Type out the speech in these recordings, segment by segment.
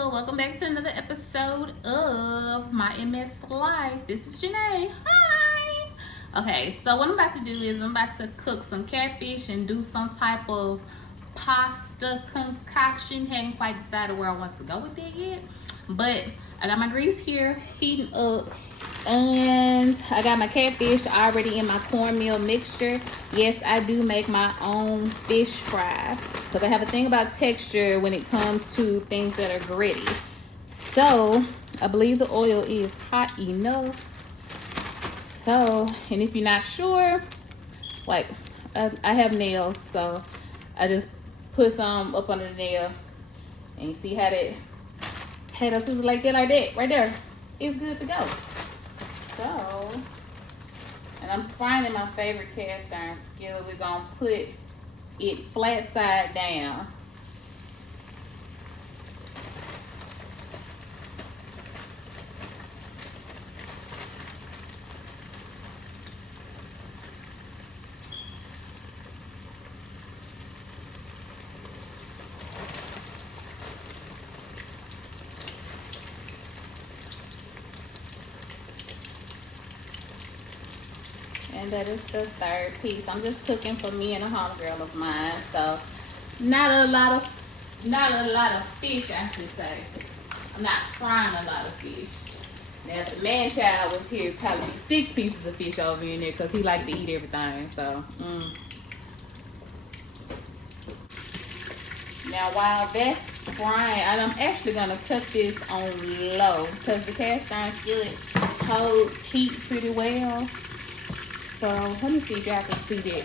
So welcome back to another episode of my MS Life. This is Janae. Hi. Okay, so what I'm about to do is I'm about to cook some catfish and do some type of pasta concoction. Hadn't quite decided where I want to go with it yet, but I got my grease here heating up, and I got my catfish already in my cornmeal mixture. Yes, I do make my own fish fry because I have a thing about texture when it comes to things that are gritty. So I believe the oil is hot enough. So, and if you're not sure, like I have nails, so I just put some up under the nail, and you see how that sizzle like that, right there. It's good to go. So, and I'm finding my favorite cast iron skillet. We're gonna put it flat side down. And that is the third piece. I'm just cooking for me and a homegirl of mine, so not a lot of fish, I should say. I'm not frying a lot of fish. Now, if the man child was here, it'd probably be 6 pieces of fish over in there because he liked to eat everything. So, Now, while that's frying, and I'm actually gonna cut this on low because the cast iron skillet holds heat pretty well. So let me see if y'all can see that.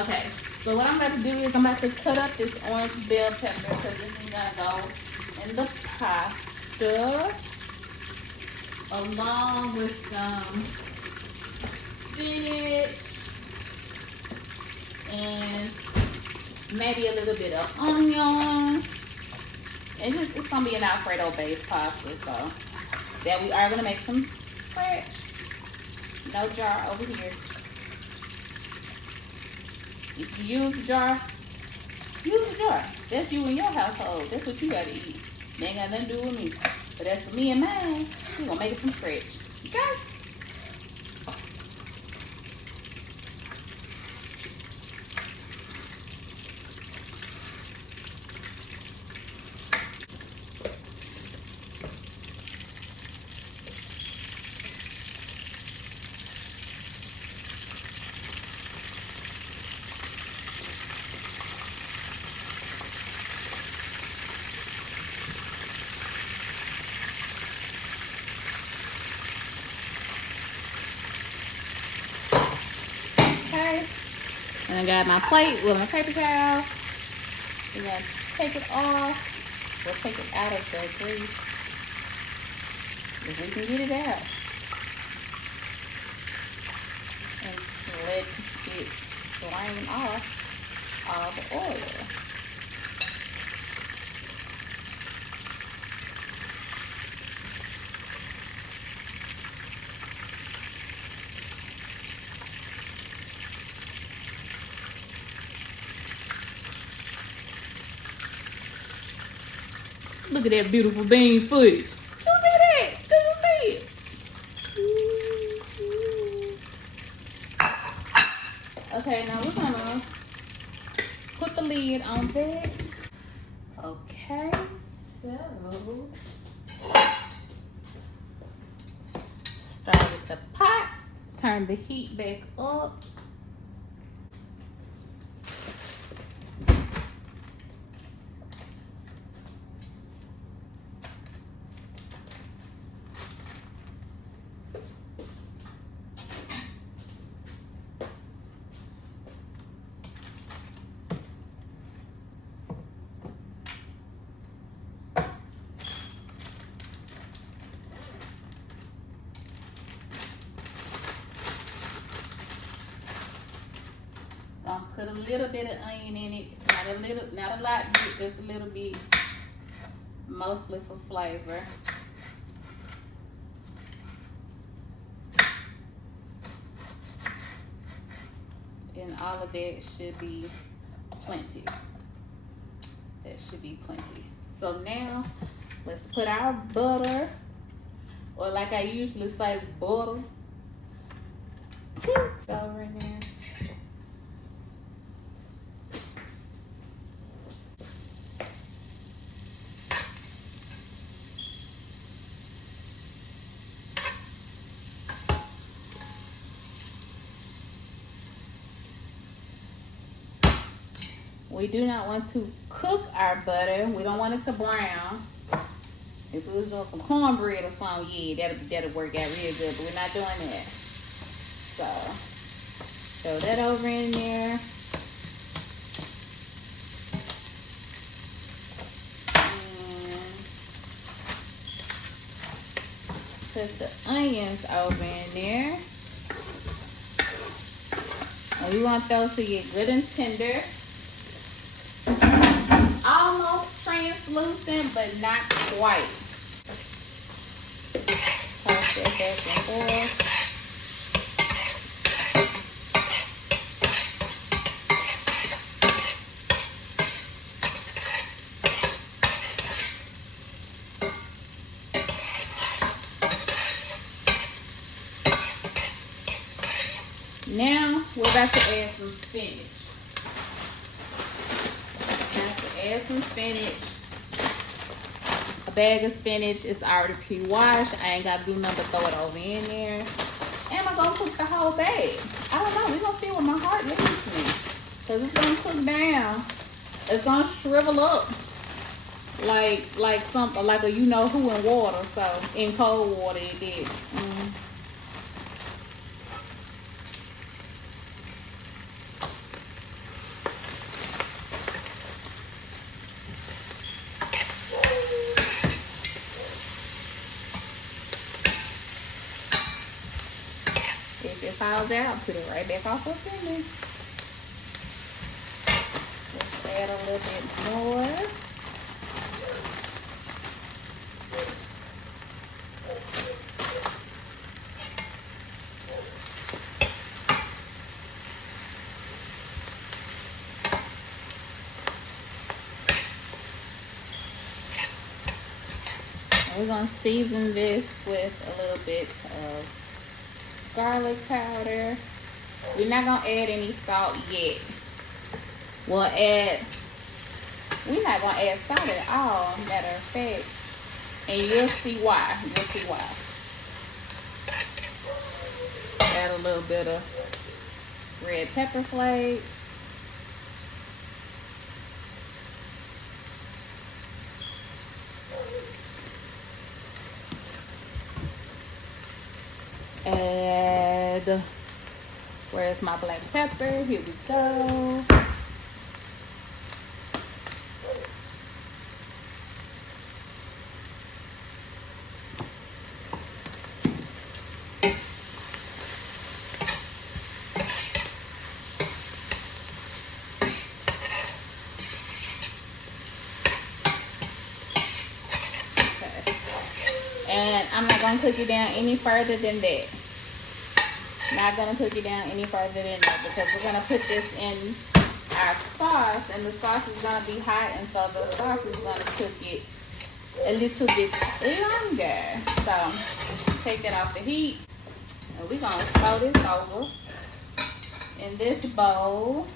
Okay, so what I'm about to do is I'm about to cut up this orange bell pepper because this is gonna go in the pasta along with some spinach and maybe a little bit of onion. And it's gonna be an Alfredo based pasta, so that we are gonna make from scratch. No jar over here. If you use a jar, use a jar. That's you and your household. That's what you gotta eat. They ain't got nothing to do with me. But as for me and mine, we're gonna make it from scratch. Okay? And I got my plate with my paper towel. We're gonna take it off. We'll take it out of the grease if we can get it out. And let it drain off all the oil. Look at that beautiful bean footage. Do you see that? Do you see it? Okay, now we're gonna put the lid on that. Okay, so start with the pot. Turn the heat back up. Put a little bit of onion in it, not a lot, just a little bit, mostly for flavor. And all of that should be plenty. That should be plenty. So now let's put our butter, or like I usually say, butter, over in there. We do not want to cook our butter. We don't want it to brown. If we was doing some cornbread or something, yeah, that'll work out real good. But we're not doing that. So throw that over in there. And put the onions over in there. And we want those to get good and tender. Almost translucent, but not quite. Toss that back and forth. Now we're about to add some spinach. Add some spinach. A bag of spinach is already pre-washed. I ain't got to do nothing but throw it over in there. Am I going to cook the whole bag? I don't know. We're going to see what my heart leads me. Because it's going to cook down. It's going to shrivel up like something, like a you-know-who in water. So, in cold water it did. If it falls out, put it right back off up in there. Let's add a little bit more. And we're going to season this with a little bit of garlic powder. We're not gonna add any salt yet. We're not gonna add salt at all, matter of fact. And you'll see why. Add a little bit of red pepper flakes. Add, where's my black pepper? Here we go. And I'm not going to cook it down any further than that. Not going to cook it down any further than that because we're going to put this in our sauce, and the sauce is going to be hot, and so the sauce is going to cook it a little bit longer. So take it off the heat, and we're going to throw this over in this bowl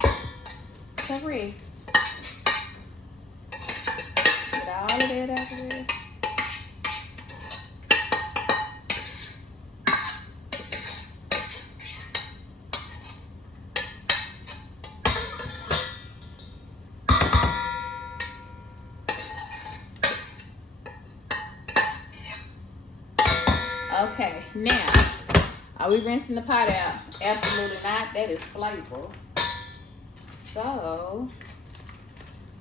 to rest. Get all of that out of there. Okay, now, are we rinsing the pot out? Absolutely not. That is flavor. So,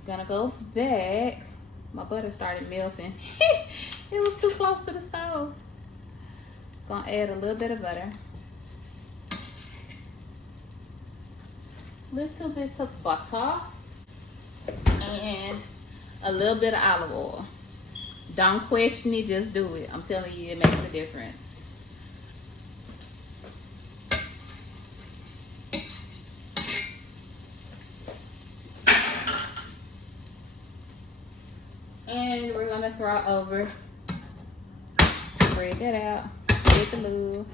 gonna go back. My butter started melting. It was too close to the stove. Gonna add a little bit of butter. Little bit of butter. And a little bit of olive oil. Don't question it, just do it. I'm telling you, it makes a difference. And we're gonna throw over, spread that out, spread the lid.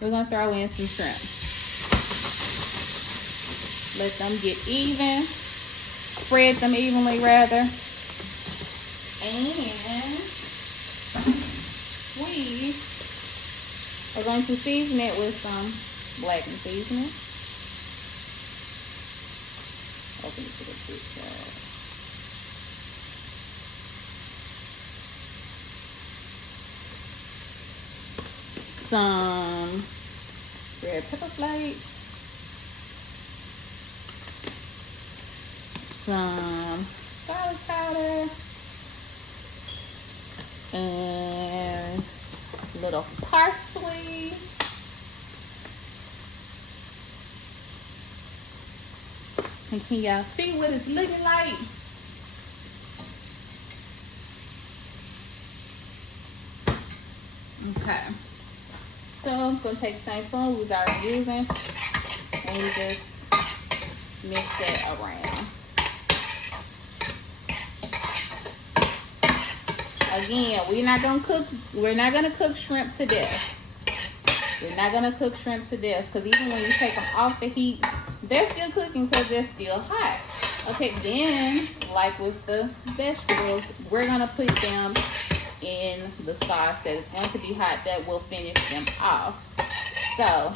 We're gonna throw in some shrimp. Let them get even, spread them evenly rather. And we are going to season it with some blackened seasoning. Open it to the quick side. Some red pepper flakes. Some garlic powder. And a little parsley. And can y'all see what it's looking like? Okay. So I'm going to take the same spoon we was already using and just mix that around. Again, we're not gonna cook shrimp to death. We're not gonna cook shrimp to death because even when you take them off the heat, they're still cooking because they're still hot. Okay, then like with the vegetables, we're gonna put them in the sauce that is going to be hot that will finish them off. So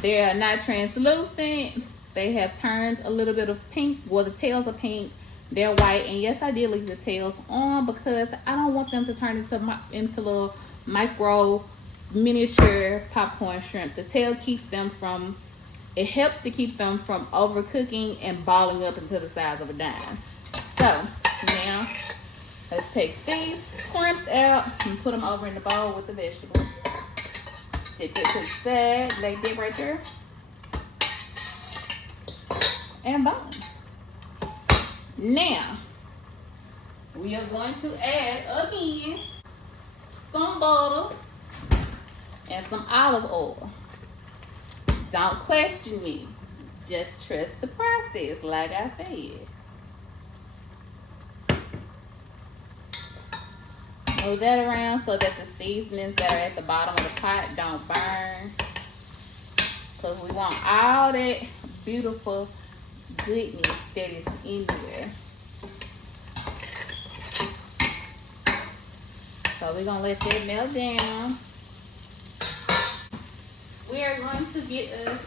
they are not translucent. They have turned a little bit of pink. Well, the tails are pink. They're white, and yes, I did leave the tails on because I don't want them to turn into little micro miniature popcorn shrimp. The tail keeps them from, it helps to keep them from overcooking and balling up into the size of a dime. So now let's take these shrimps out and put them over in the bowl with the vegetables. Stick it to the side like that right there, and boom. Now, we are going to add again some butter and some olive oil. Don't question me. Just trust the process, like I said. Move that around so that the seasonings that are at the bottom of the pot don't burn. Because we want all that beautiful goodness that is in there. So we're gonna let that melt down. We are going to get us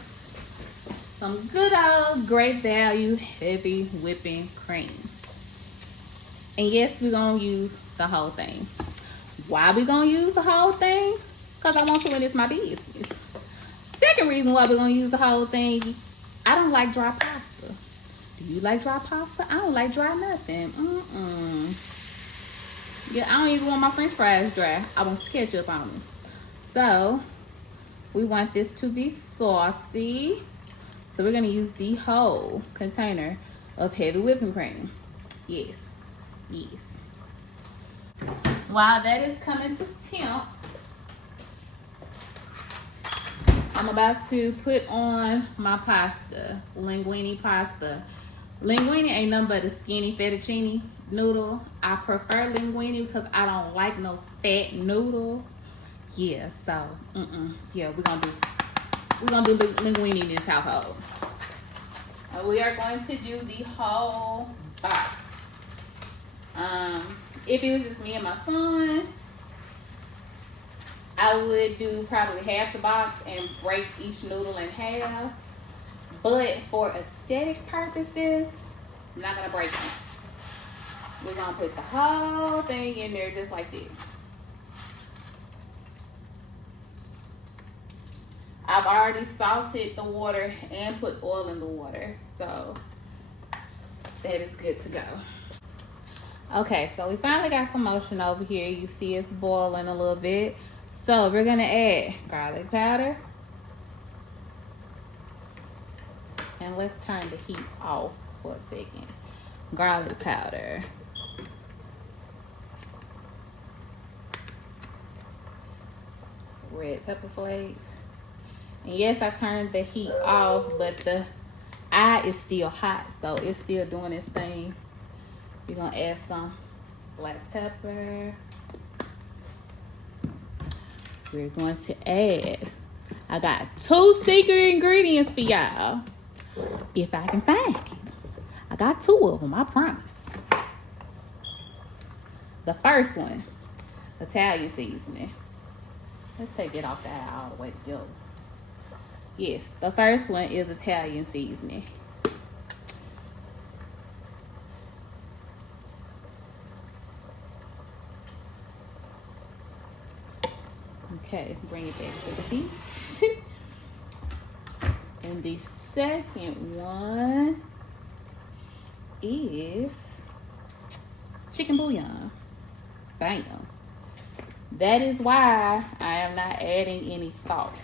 some good old great value heavy whipping cream. And yes, we're gonna use the whole thing. Why we gonna use the whole thing? Because I want to, and it's my business. Second reason why we're gonna use the whole thing, I don't like dry pasta. Do you like dry pasta? I don't like dry nothing. Yeah, I don't even want my french fries dry. I want ketchup on them. So we want this to be saucy. So we're gonna use the whole container of heavy whipping cream. Yes, yes. While that is coming to temp, I'm about to put on my pasta, linguine pasta. Linguine ain't nothing but a skinny fettuccine noodle. I prefer linguine because I don't like no fat noodle. Yeah, so yeah, we're gonna do linguine in this household. And we are going to do the whole box. If it was just me and my son, I would do probably half the box and break each noodle in half. But for aesthetic purposes, I'm not gonna break them. We're gonna put the whole thing in there just like this. I've already salted the water and put oil in the water, so that is good to go. Okay, so we finally got some motion over here. You see it's boiling a little bit. So we're gonna add garlic powder. And let's turn the heat off for a second. Garlic powder. Red pepper flakes. And yes, I turned the heat off, but the eye is still hot, so it's still doing its thing. We're gonna add some black pepper. We're going to add, I got 2 secret ingredients for y'all, if I can find it. I got 2 of them, I promise. The first one, Italian seasoning. Let's take it off the eye all the way to go. Yes, the first one is Italian seasoning. Okay, bring it back to the heat. And the second one is chicken bouillon. Bam. That is why I am not adding any salt.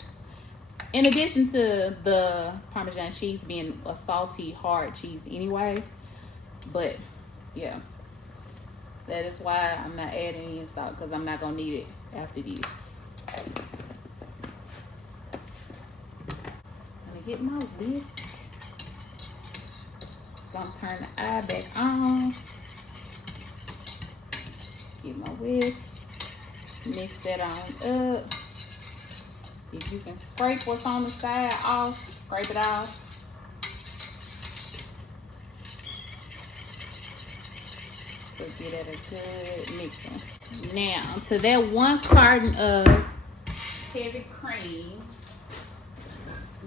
In addition to the Parmesan cheese being a salty, hard cheese anyway. But, yeah. That is why I'm not adding any salt, because I'm not going to need it after this. I'm gonna get my whisk. Gonna turn the eye back on. Get my whisk. Mix that on up. If you can scrape what's on the side off, scrape it off. So get it a good mixing. Now to that 1 carton of heavy cream,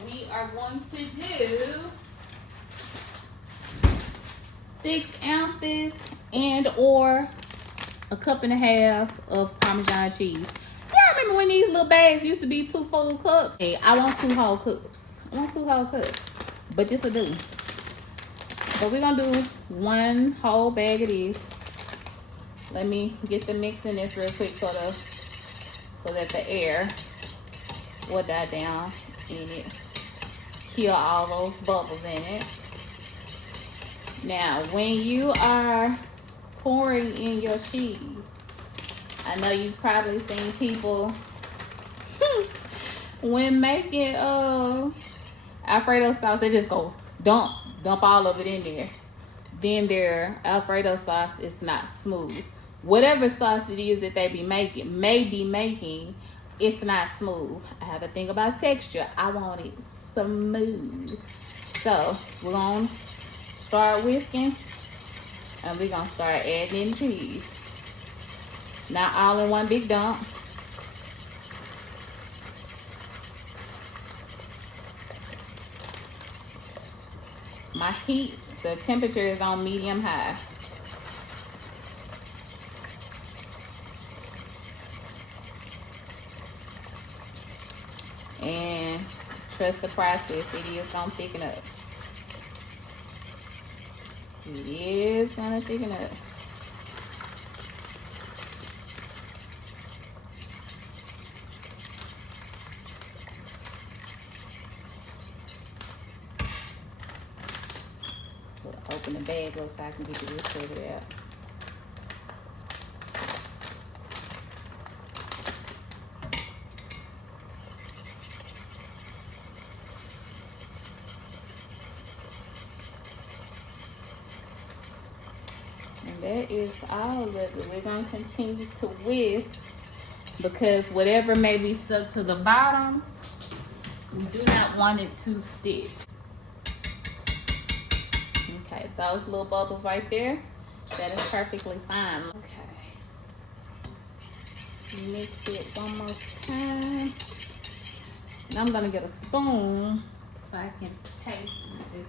we are going to do 6 ounces and or a 1.5 cups of Parmesan cheese. Y'all remember when these little bags used to be 2 full cups? Hey, I want 2 whole cups. I want 2 whole cups. But this will do. So we're gonna do 1 whole bag of this. Let me get the mix in this real quick so that the air will die down in it. Kill all those bubbles in it. Now, when you are pouring in your cheese, I know you've probably seen people when making Alfredo sauce, they just go dump all of it in there. Then their Alfredo sauce is not smooth. Whatever sauce it is that they may be making, it's not smooth. I have a thing about texture. I want it smooth. So we're gonna start whisking and we're gonna start adding in the cheese. Not all in one big dump. My heat, the temperature is on medium high. And trust the process, it is gonna thicken up. It is gonna thicken up. Open the bag up so I can get the rest of it out. And that is all of it. We're going to continue to whisk because whatever may be stuck to the bottom, we do not want it to stick. Okay, those little bubbles right there, that is perfectly fine. Okay, mix it one more time. And I'm gonna get a spoon so I can taste it.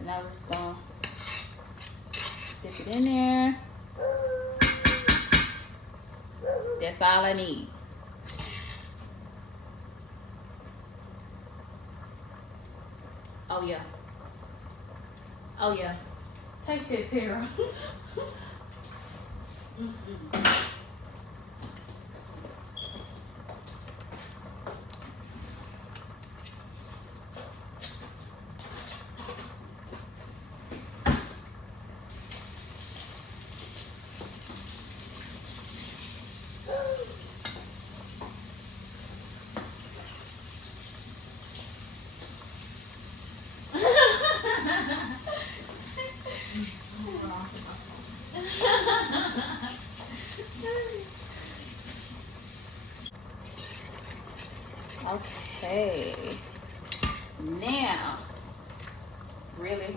And I was gonna dip it in there. That's all I need. Oh yeah. Oh yeah. Taste that, Tara. Okay. Now, really.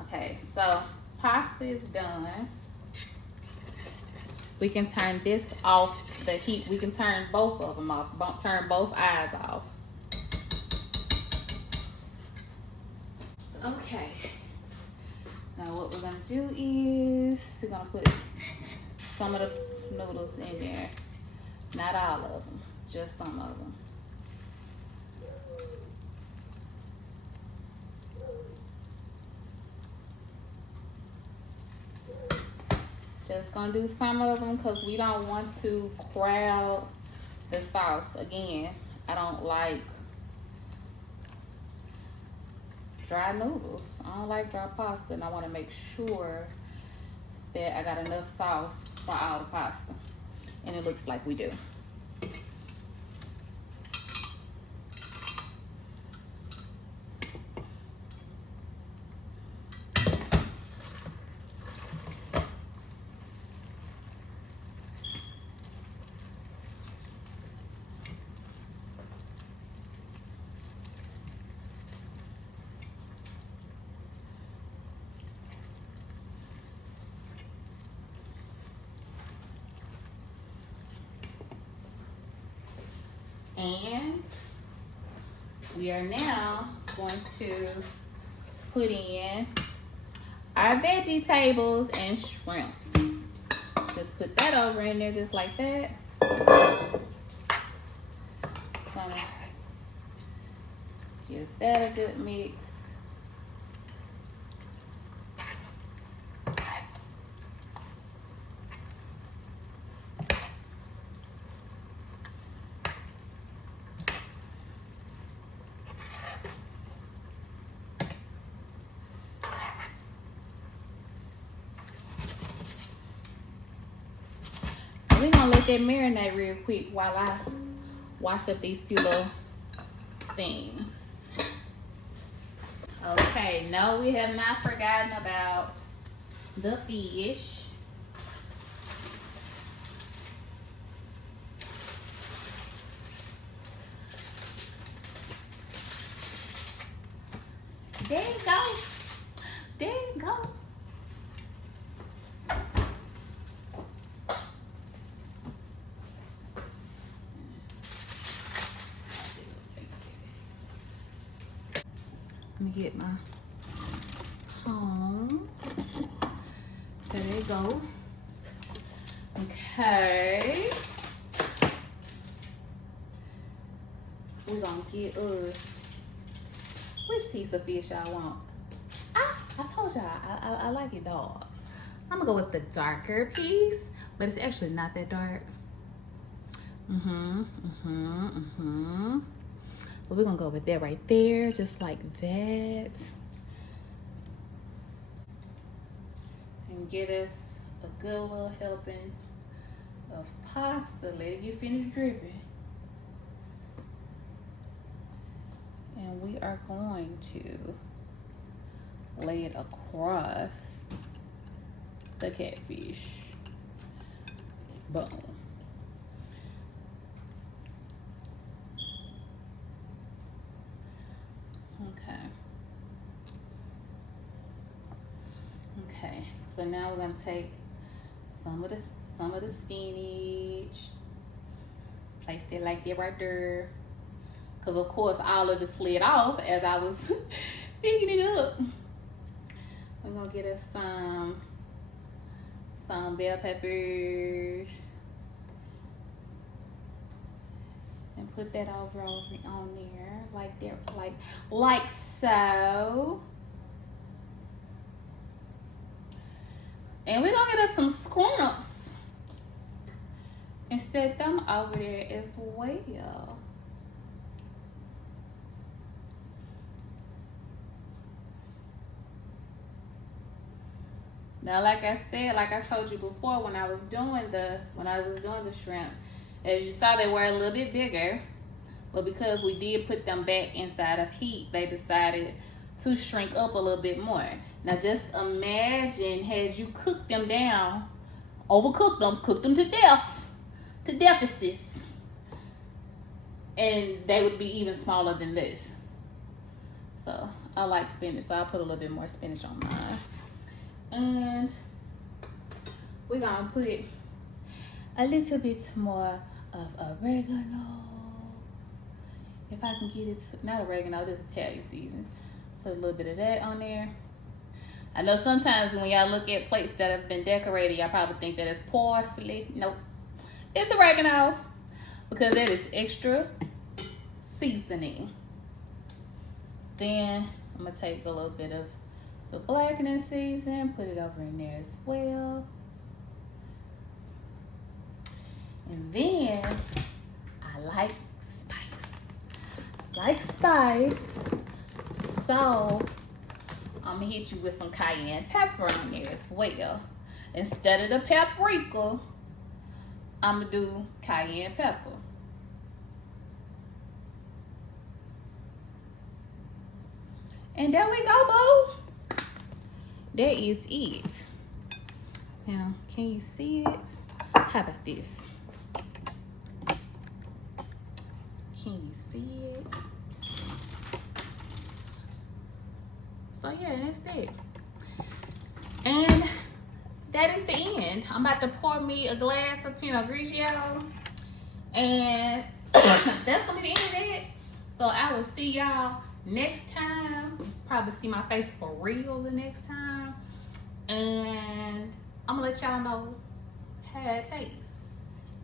Okay, so pasta is done. We can turn this off the heat. We can turn both of them off. Turn both eyes off. Okay. Now what we're gonna do is we're gonna put some of the noodles in there. Not all of them, just some of them. Just gonna do some of them because we don't want to crowd the sauce. Again, I don't like dry noodles. I don't like dry pasta, and I want to make sure that I got enough sauce for all the pasta. And it looks like we do. And we are now going to put in our veggie tables and shrimps. Just put that over in there just like that. Gonna give that a good mix. We're gonna let that marinate real quick while I wash up these few little things. Okay, no, we have not forgotten about the fish. There you go. There you go. Let me get my tongs. There they go. Okay. We're gonna get us which piece of fish I want. I told y'all I like it dark. I'm gonna go with the darker piece, but it's actually not that dark. But we're gonna go with that right there, just like that. And get us a good little helping of pasta. Let it get finished dripping. And we are going to lay it across the catfish. Boom. Okay, so now we're gonna take some of the spinach, place it like that right there. Cause of course all of it slid off as I was picking it up. We're gonna get us some bell peppers and put that over on there like that, like so. And we're gonna get us some scrumps and set them over there as well. Now, like I said, like I told you before, when I was doing the shrimp, as you saw, they were a little bit bigger, but because we did put them back inside of heat, they decided to shrink up a little bit more. Now just imagine had you cooked them down, overcooked them, cooked them to death, to deficits, and they would be even smaller than this. So I like spinach, so I'll put a little bit more spinach on mine. And we're gonna put a little bit more of oregano. If I can get it, not oregano, this is Italian season. Put a little bit of that on there. I know sometimes when y'all look at plates that have been decorated, y'all probably think that it's parsley. Nope, it's oregano, because that is extra seasoning. Then I'm gonna take a little bit of the blackening season, put it over in there as well. And then I like spice. So I'm gonna hit you with some cayenne pepper on there as well. Instead of the paprika, I'm gonna do cayenne pepper. And there we go, boo. That is it. Now, can you see it? How about this? Can you see it? So yeah, that's it. And that is the end. I'm about to pour me a glass of Pinot Grigio. And that's gonna be the end of it. So I will see y'all next time. Probably see my face for real the next time. And I'm gonna let y'all know how it tastes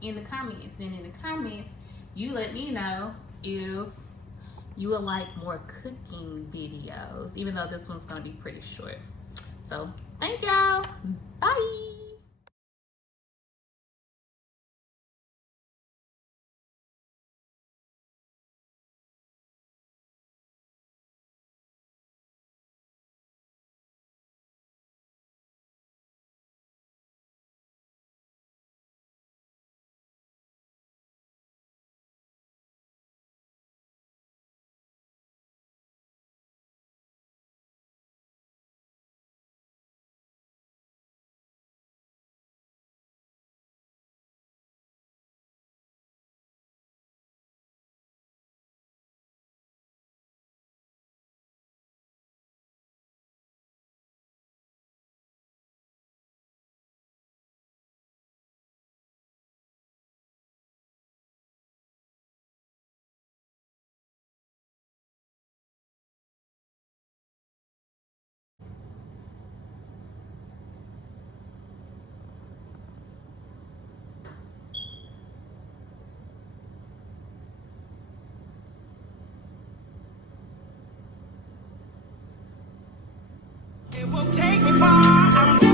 in the comments. And in the comments, you let me know if you would like more cooking videos, even though this one's gonna be pretty short. So thank y'all. Bye. It will take me far.